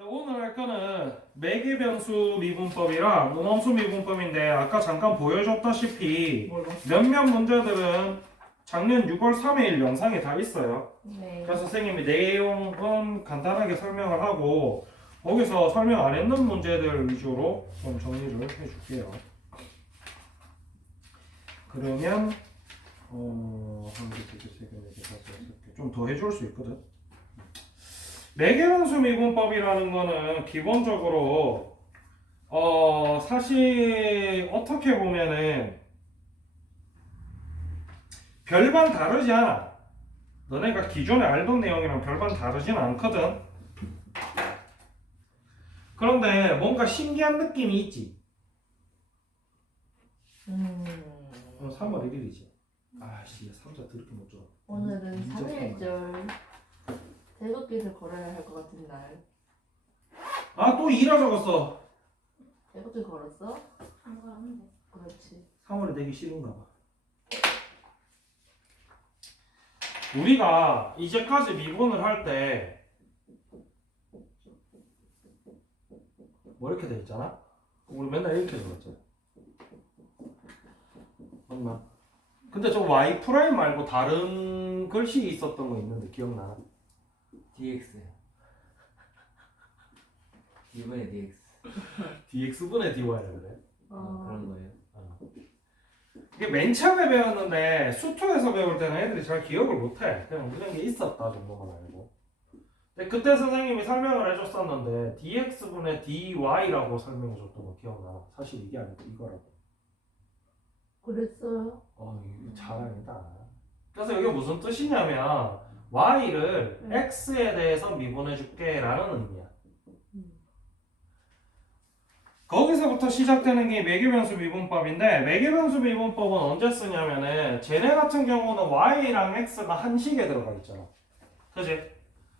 오늘 할 거는 매개변수 미분법이랑 음함수 미분법인데 아까 잠깐 보여줬다시피 몇몇 문제들은 작년 6월 3일 영상에 다 있어요. 네. 그래서 선생님이 내용은 간단하게 설명을 하고 거기서 설명 안 했는 문제들 위주로 좀 정리를 해줄게요. 그러면 한 개, 두 개, 세 개, 네 개, 다섯, 여섯 개 좀 더 해줄 수 있거든. 매개변수 미분법이라는 거는 기본적으로 사실 어떻게 보면은 별반 다르지 않아. 너네가 기존에 알던 내용이랑 별반 다르진 않거든. 그런데 뭔가 신기한 느낌이 있지. 3월 1일이지. 아씨, 3자 더럽게 못 줘. 오늘은 3일절 태극기를 걸어야 할 것 같은 날. 아, 또 2라 적었어. 태극기 걸었어? 안 걸었는데. 그렇지. 3월에 되기 싫은가 봐. 우리가 이제까지 미분을 할 때 뭐 이렇게 돼 있잖아? 우리 맨날 이렇게 적었잖아. 맞나? 근데 저 y 프라임 말고 다른 글씨 있었던 거 있는데 기억나? DX 이번에 DX dx분의 dy라 그래. 그런 거예요. 이게 맨 처음에 배웠는데 수투에서 배울 때는 애들이 잘 기억을 못해. 그냥 이런 게 있었다 정도만 알고. 근데 그때 선생님이 설명을 해줬었는데 dx분의 dy라고 설명해줬던 거 기억나? 사실 이게 아니고 이거라고. 그랬어요? 이거 자랑이다. 그래서 이게 무슨 뜻이냐면 y를 x에 대해서 미분해줄게 라는 의미야. 거기서부터 시작되는 게 매개변수 미분법인데, 매개변수 미분법은 언제 쓰냐면은 쟤네 같은 경우는 y랑 x가 한식에 들어가 있잖아. 그지?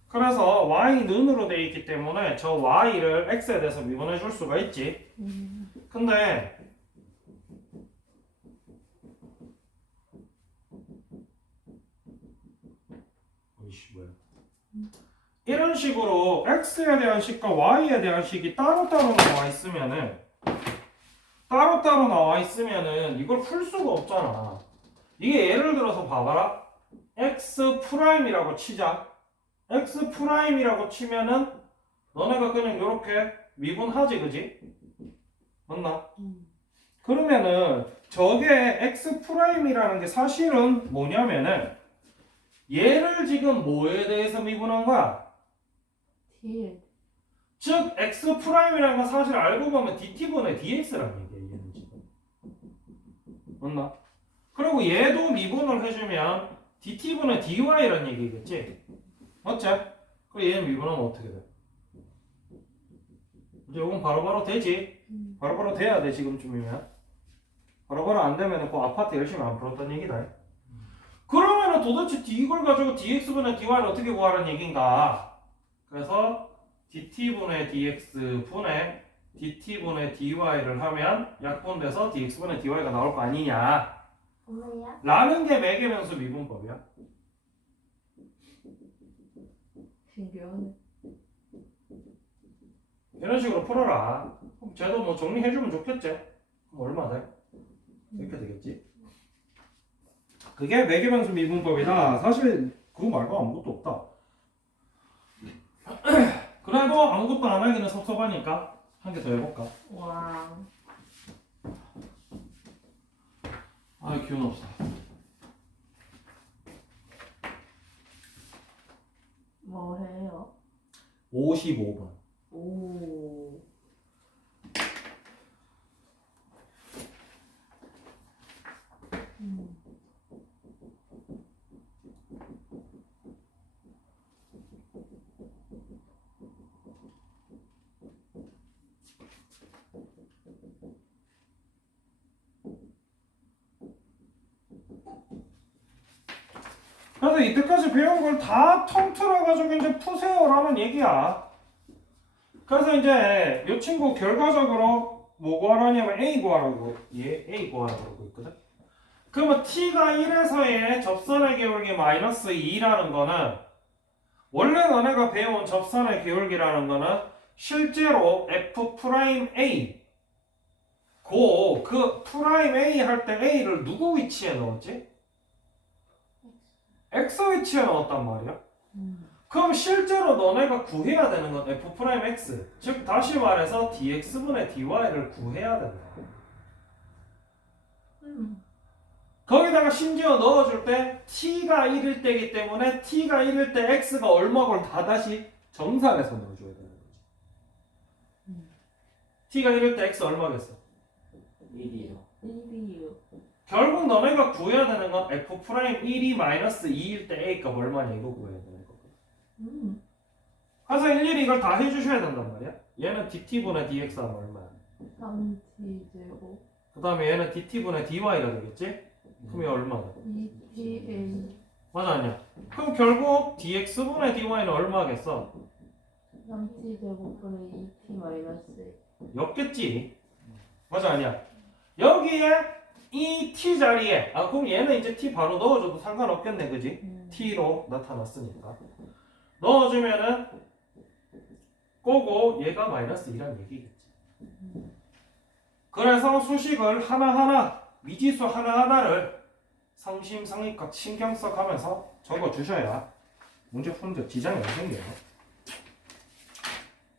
그래서 y는으로 되어 있기 때문에 저 y를 x에 대해서 미분해 줄 수가 있지. 근데 이씨 뭐야? 이런 식으로 x에 대한 식과 y에 대한 식이 따로따로 나와 있으면은 이걸 풀 수가 없잖아. 이게 예를 들어서 봐봐라. x 프라임이라고 치자. x 프라임이라고 치면은 너네가 그냥 이렇게 미분하지, 그지? 맞나? 그러면은 저게 x 프라임이라는 게 사실은 뭐냐면은 얘를 지금 뭐에 대해서 미분한 거야? D. 즉 x 프라임이라는 건 사실 알고 보면 dt분의 dx라는 얘기야. 얘는 지금 맞나? 그리고 얘도 미분을 해주면 dt분의 dy라는 얘기겠지? 맞지? 그럼 얘는 미분하면 어떻게 돼? 이제 이건 바로바로 되지? 바로바로 돼야 돼 지금쯤이면. 바로바로 안 되면 그 아파트 열심히 안 풀었던 얘기다. 그러면은 도대체 이걸 가지고 dx분의 dy를 어떻게 구하라는 얘기인가? 그래서 dt분의 dx 분의 dt분의 dy를 하면 약분돼서 dx분의 dy가 나올 거 아니냐 뭐야? 라는 게 매개변수 미분법이야. 신기하네. 이런 식으로 풀어라. 그럼 쟤도 뭐 정리해주면 좋겠지? 그럼 얼마 돼? 이렇게 되겠지? 그게 매개변수 미분법이다. 사실 그거 말고 아무것도 없다. 그래도 아무것도 안 하기는 섭섭하니까 한 개 더 해볼까? 와. 아, 기운 없어. 뭐 해요? 55번. 오. 그래서 이때까지 배운 걸 다 통틀어가지고 이제 푸세요라는 얘기야. 그래서 이제 이 친구 결과적으로 뭐 구하라냐면 A 구하라고, 얘 A 구하라고 그러고 있거든. 그러면 T가 1에서의 접선의 기울기 마이너스 2라는 거는 원래 너네가 배운 접선의 기울기라는 거는 실제로 f 프라임 a 그 프라임 a 할 때 a를 누구 위치에 넣었지? x 위치에 넣었단 말이야. 그럼 실제로 너네가 구해야 되는 건 f 프라임 x, 즉 다시 말해서 dx분의 dy를 구해야 된다. 거기다가 심지어 넣어줄 때 t가 1일 때이기 때문에 t가 1일 때 x가 얼마걸 다 다시 정산해서 넣어줘야 되는 거지. t가 1일 때 x 얼마겠어? 1이요. 1이요. 결국 너네가 구해야 되는 건 f 프라임 1이 마이너스 2일 때 a 값 얼마냐 이거 구해야 되는 거거든. 그래서 일일이 이걸 다 해주셔야 된단 말이야. 얘는 dt분의 dx 하면 얼마야? 3t 제곱 그 다음에 얘는 dt분의 dy가 되겠지? 그럼 얘 얼마야? 2ta 맞아 아니야? 그럼 결국 dx분의 dy는 얼마겠어? 3t 제곱분의 2t 마이너스 였겠지. 맞아 아니야? 여기에 이 t 자리에 그럼 얘는 이제 t 바로 넣어줘도 상관없겠네 그지? t로 나타났으니까 넣어주면은 꼬고 얘가 마이너스 2란 얘기겠지. 그래서 수식을 하나하나 미지수 하나하나를 성심성의껏 신경 써가면서 적어주셔야 문제 푸는데 지장이 안 생겨요.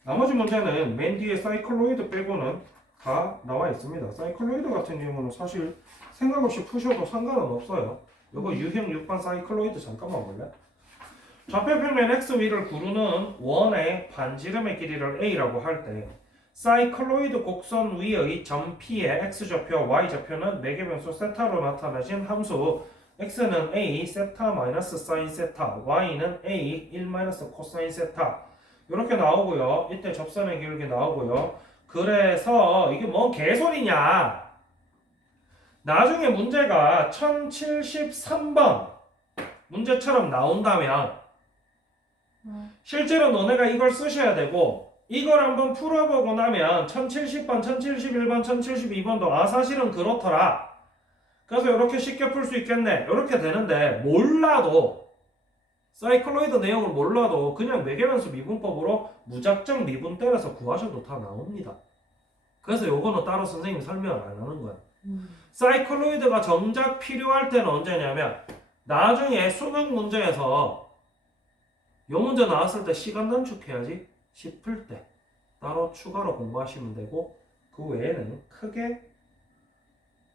나머지 문제는 맨 뒤에 사이클로이드 빼고는 다 나와 있습니다. 사이클로이드 같은 경우는 사실 생각 없이 푸셔도 상관은 없어요. 이거 유형 6번 사이클로이드 잠깐만 볼래? 좌표평면 x 위를 구르는 원의 반지름의 길이를 a라고 할 때 사이클로이드 곡선 위의 점 P의 x좌표와 y좌표는 매개변수 세타로 나타내진 함수 x는 a 세타 마이너스 사인 세타, y는 a 1 마이너스 코사인 세타 이렇게 나오고요. 이때 접선의 기울기 나오고요. 그래서 이게 뭔 개소리냐? 나중에 문제가 1073번 문제처럼 나온다면 실제로 너네가 이걸 쓰셔야 되고 이걸 한번 풀어보고 나면 1070번, 1071번, 1072번도 사실은 그렇더라. 그래서 이렇게 쉽게 풀 수 있겠네. 이렇게 되는데 몰라도 사이클로이드 내용을 몰라도 그냥 매개변수 미분법으로 무작정 미분 때려서 구하셔도 다 나옵니다. 그래서 요거는 따로 선생님이 설명을 안 하는 거야. 사이클로이드가 정작 필요할 때는 언제냐면 나중에 수능 문제에서 요 문제 나왔을 때 시간 단축해야지 싶을 때 따로 추가로 공부하시면 되고 그 외에는 크게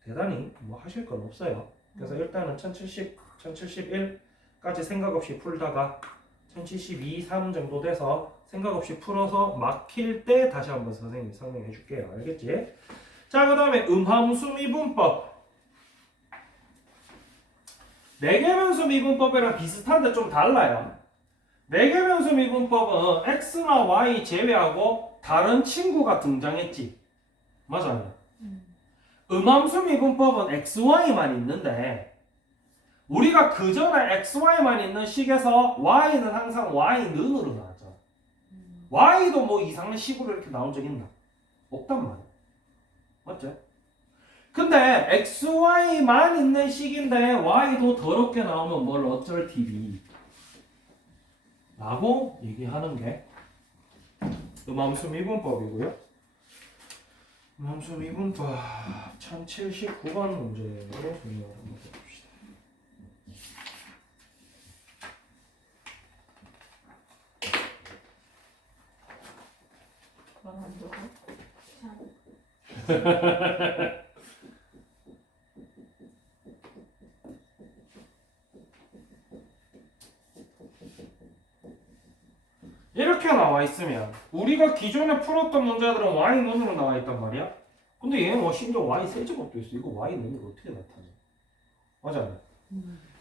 대단히 뭐 하실 건 없어요. 그래서 일단은 1070, 1071까지 생각 없이 풀다가 1072, 3 정도 돼서 생각 없이 풀어서 막힐 때 다시 한번 선생님이 설명해 줄게요. 알겠지? 자, 그 다음에 음함수 미분법. 매개변수 미분법이랑 비슷한데 좀 달라요. 매개변수 미분법은 x나 y 제외하고 다른 친구가 등장했지. 맞아요. 음함수 미분법은 xy만 있는데 우리가 그 전에 xy만 있는 식에서 y는 항상 y는으로 나왔잖아. y도 뭐 이상한 식으로 이렇게 나온 적 있나? 없단 말이야. 맞지? 근데 xy만 있는 식인데 y도 더럽게 나오면 뭘 어쩔 TV 라고 얘기하는 게 음함수 미분법이고요. 음함수 미분법 1079번 문제로 정리를 한번 해봅시다. 안 적어? 이렇게 나와 있으면 우리가 기존에 풀었던 문제들은 y는으로 나와 있단 말이야. 근데 얘는 뭐 심지어 y 세제곱도 있어. 이거 y는으로 어떻게 나타내? 맞아요.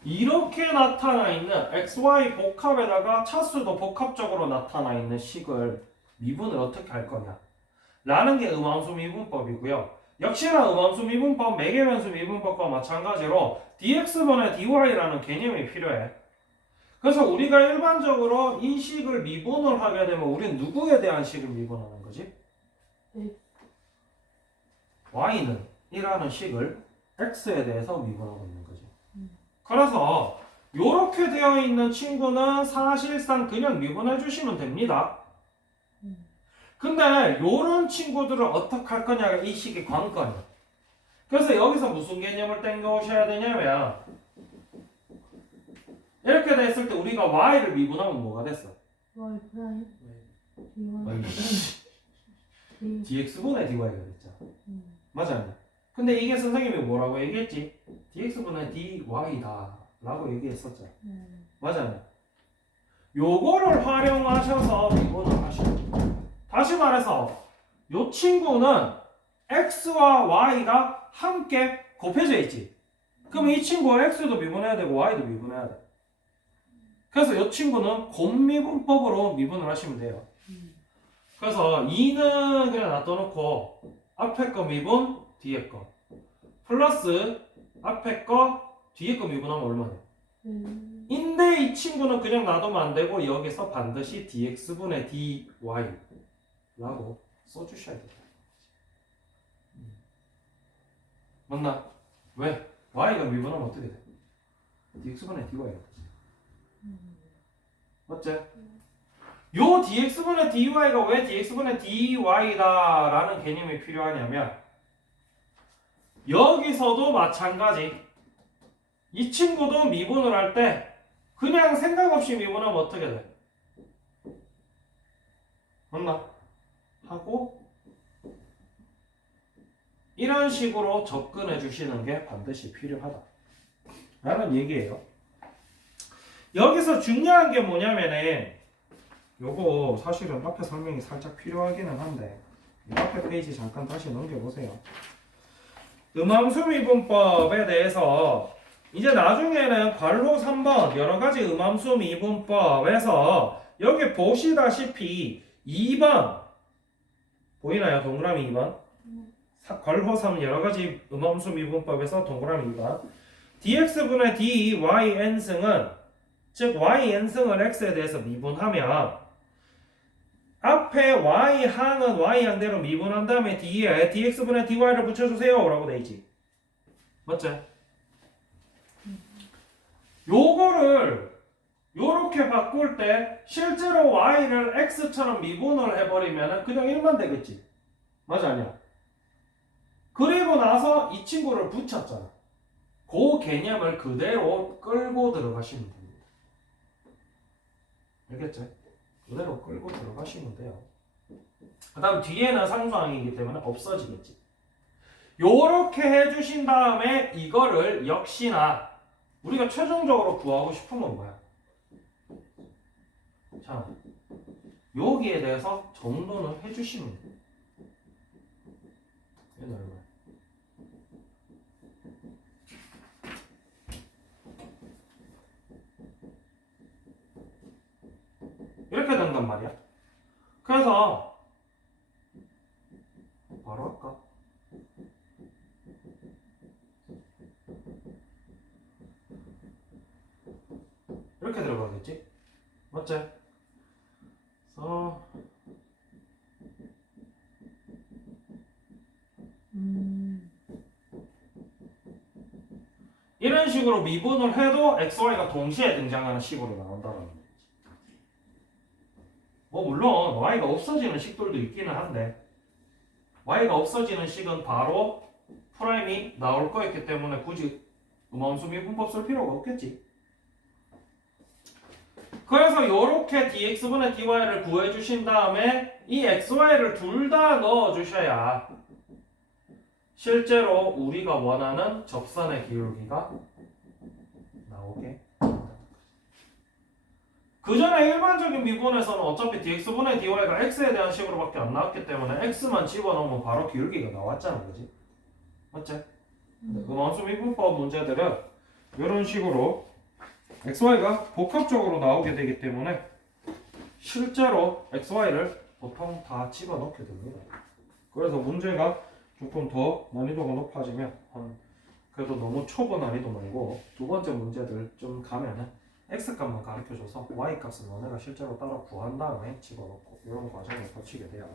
이렇게 나타나 있는 xy 복합에다가 차수도 복합적으로 나타나 있는 식을 미분을 어떻게 할 거냐 라는 게 음함수 미분법이고요. 역시나 음함수 미분법, 매개변수 미분법과 마찬가지로 dx분의 dy라는 개념이 필요해. 그래서 우리가 일반적으로 이 식을 미분을 하게 되면 우리는 누구에 대한 식을 미분하는 거지? y는 이라는 식을 x에 대해서 미분하고 있는 거지. 그래서 이렇게 되어 있는 친구는 사실상 그냥 미분해 주시면 됩니다. 근데 요런 친구들을 어떻게 할 거냐가 이 식의 관건이야. 그래서 여기서 무슨 개념을 땡겨오셔야 되냐면 이렇게 됐을 때 우리가 y를 미분하면 뭐가 됐어? Y 프라임 아니, D dx분의 dy가 됐죠. 음. 맞아요. 근데 이게 선생님이 뭐라고 얘기했지? dx분의 dy다 라고 얘기했었죠. 맞아요. 요거를 활용하셔서 미분을 하시고, 다시 말해서 요 친구는 x와 y가 함께 곱해져 있지. 그럼 이 친구 x도 미분해야 되고 y도 미분해야 돼. 그래서 이 친구는 곱미분법으로 미분을 하시면 돼요. 그래서 2는 그냥 놔둬놓고 앞에 거 미분, 뒤에 거 플러스 앞에 거, 뒤에 거 미분하면 얼마 돼? 인데 이 친구는 그냥 놔두면 안 되고 여기서 반드시 dx분의 dy라고 써주셔야 돼요. 맞나? 왜? y가 미분하면 어떻게 돼? dx분의 dy가 되지. 맞지? 요 dx분의 dy가 왜 dx분의 dy다라는 개념이 필요하냐면 여기서도 마찬가지 이 친구도 미분을 할 때 그냥 생각 없이 미분하면 어떻게 돼? 맞나? 하고 이런 식으로 접근해 주시는 게 반드시 필요하다 라는 얘기예요. 여기서 중요한 게 뭐냐면은 요거 사실은 앞에 설명이 살짝 필요하기는 한데 이 앞에 페이지 잠깐 다시 넘겨보세요. 음함수미분법에 대해서 이제 나중에는 괄호 3번 여러가지 음함수미분법에서 여기 보시다시피 2번 보이나요? 동그라미 2번 괄호 3 여러가지 음함수미분법에서 동그라미 2번 dx분의 dyn승은 즉yn승을 x에 대해서 미분하면 앞에 y항은 y항대로 미분한 다음에 뒤에 dx분의 dy를 붙여주세요 라고 돼있지. 맞지? 요거를 요렇게 바꿀 때 실제로 y를 x처럼 미분을 해버리면 그냥 1만 되겠지. 맞아 아니야? 그리고 나서 이 친구를 붙였잖아. 그 개념을 그대로 끌고 들어가시면 됩니다. 알겠죠? 그대로 끌고 들어가시면 돼요. 그 다음 뒤에는 상수항이기 때문에 없어지겠지. 요렇게 해주신 다음에 이거를 역시나 우리가 최종적으로 구하고 싶은 건 뭐야? 자, 여기에 대해서 정돈을 해주시면 돼요. 얘는 얼마야? 이렇게 된단 말이야. 그래서 바로 할까? 이렇게 들어가겠지? 맞지? 그래서 이런 식으로 미분을 해도 XY가 동시에 등장하는 식으로 나온다는 거지. 뭐 물론 Y가 없어지는 식들도 있기는 한데 Y가 없어지는 식은 바로 프라임이 나올 거였기 때문에 굳이 음함수 미분법 쓸 필요가 없겠지. 그래서 이렇게 dx분의 dy를 구해주신 다음에 이 xy를 둘 다 넣어주셔야 실제로 우리가 원하는 접선의 기울기가 나오게 됩니다. 그 전에 일반적인 미분에서는 어차피 dx분의 dy가 x에 대한 식으로밖에 안 나왔기 때문에 x만 집어넣으면 바로 기울기가 나왔잖아, 그지? 맞지? 음함수 미분법 문제들은 이런 식으로 xy가 복합적으로 나오게 되기 때문에 실제로 xy를 보통 다 집어넣게 됩니다. 그래서 문제가 조금 더 난이도가 높아지면 그래도 너무 초보 난이도 말고 두 번째 문제들 좀 가면은 x값만 가르쳐줘서 y값은 너네가 실제로 따로 구한 다음에 집어넣고 이런 과정을 거치게 돼요.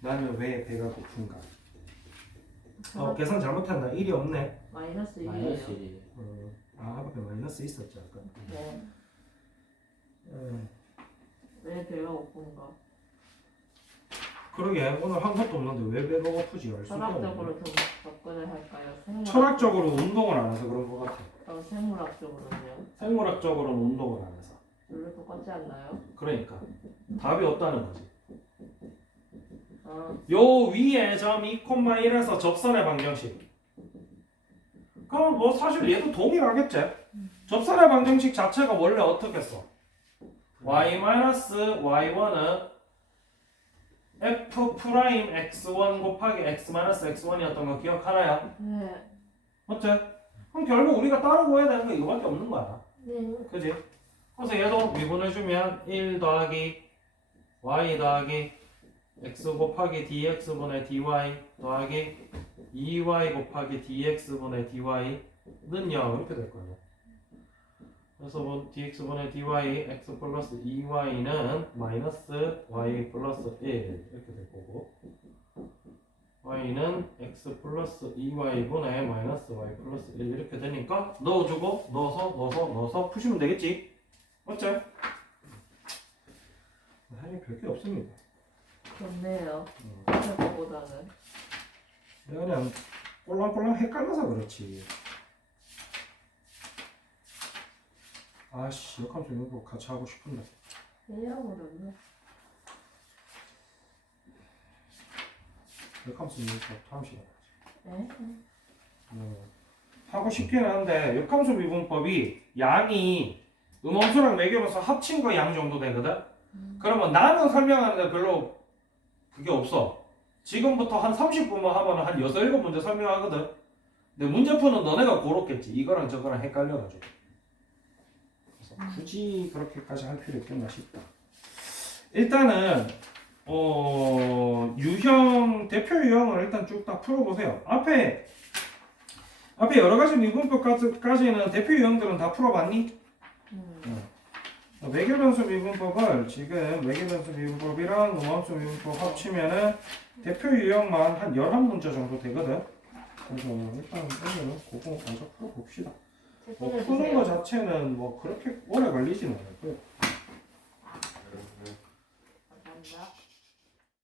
나는 왜 배가 고픈가? 계산 잘못했나? 1이 없네. 마이너스 마이너스 1이에요. 1이에요. 앞에 마이너스 있었지 아까. 네. 음, 왜 배가 고픈가? 그러게 오늘 한 것도 없는데 왜 배가 고프지? 알 수가 없네. 철학적으로 좀 접근을 할까요? 철학적으로 운동을 안 해서 그런 것 같아. 생물학적으로는요? 생물학적으로는 운동을 안 해서. 둘 똑같지 않나요? 그러니까 답이 없다는 거지. 아, 요 위에 점 2,1에서 접선의 방정식. 그럼 뭐 사실 얘도 동일하겠지. 접선의 방정식 자체가 원래 어떻게 써? y-y1은 f'(x1) 곱하기 x-x1이었던 거 기억하나요? 네. 맞지? 그럼 결국 우리가 따로 구해야 되는 거 이거밖에 없는 거야. 네. 그지? 그래서 얘도 미분해주면 1 더하기 y 더하기 x 곱하기 dx분의 dy 더하기 2y 곱하기 dx분의 dy는 0 이렇게 될 거예요. 그래서 뭐 dx분의 dy x 플러스 2y는 마이너스 y 플러스 1 이렇게 될 거고 y는 x 플러스 2y분의 마이너스 y 플러스 1 이렇게 되니까 넣어주고 넣어서 푸시면 되겠지? 맞죠? 할 일 별게 없습니다. 좋네요. 생각보다는. 내가 그냥 꼴랑꼴랑 헷갈려서 그렇지. 아씨 역함수 이런 거 같이 하고 싶은데. 대형으로는 역함수 이런 거 다음 시간에 네. 하고 싶긴 한데 역함수 미분법이 양이 음함수랑 매겨봐서 합친 거 양 정도 되거든? 그러면 나는 설명하는데 별로 그게 없어. 지금부터 한 30분만 하면 한 6, 7문제 설명하거든? 근데 문제 푸는 너네가 고렇겠지. 이거랑 저거랑 헷갈려가지고. 그래서 굳이 그렇게까지 할 필요 있겠나 싶다. 일단은 유형, 대표 유형을 일단 쭉 다 풀어보세요. 앞에 여러 가지 미분법까지는 대표 유형들은 다 풀어봤니? 매개변수 미분법을 지금 매개변수 미분법이랑 음함수 미분법 합치면은 대표 유형만 한 11문제 정도 되거든. 그래서 일단 오늘은 그거 먼저 풀어봅시다. 뭐 푸는 거 자체는 뭐 그렇게 오래 걸리지는 않을 거예요. 감사합니다.